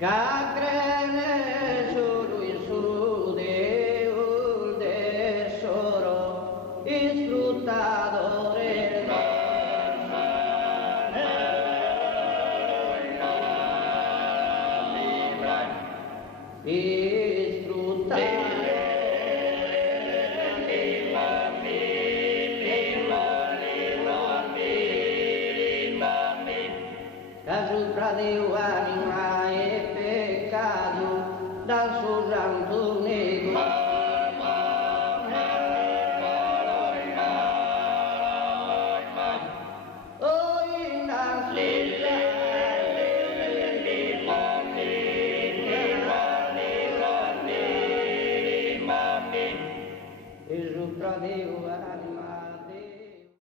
Cagrene su de un tesoro disfrutadores. Caso pra Deus animar é pecado da surranto negro. Oi, na Caso pra Deus animar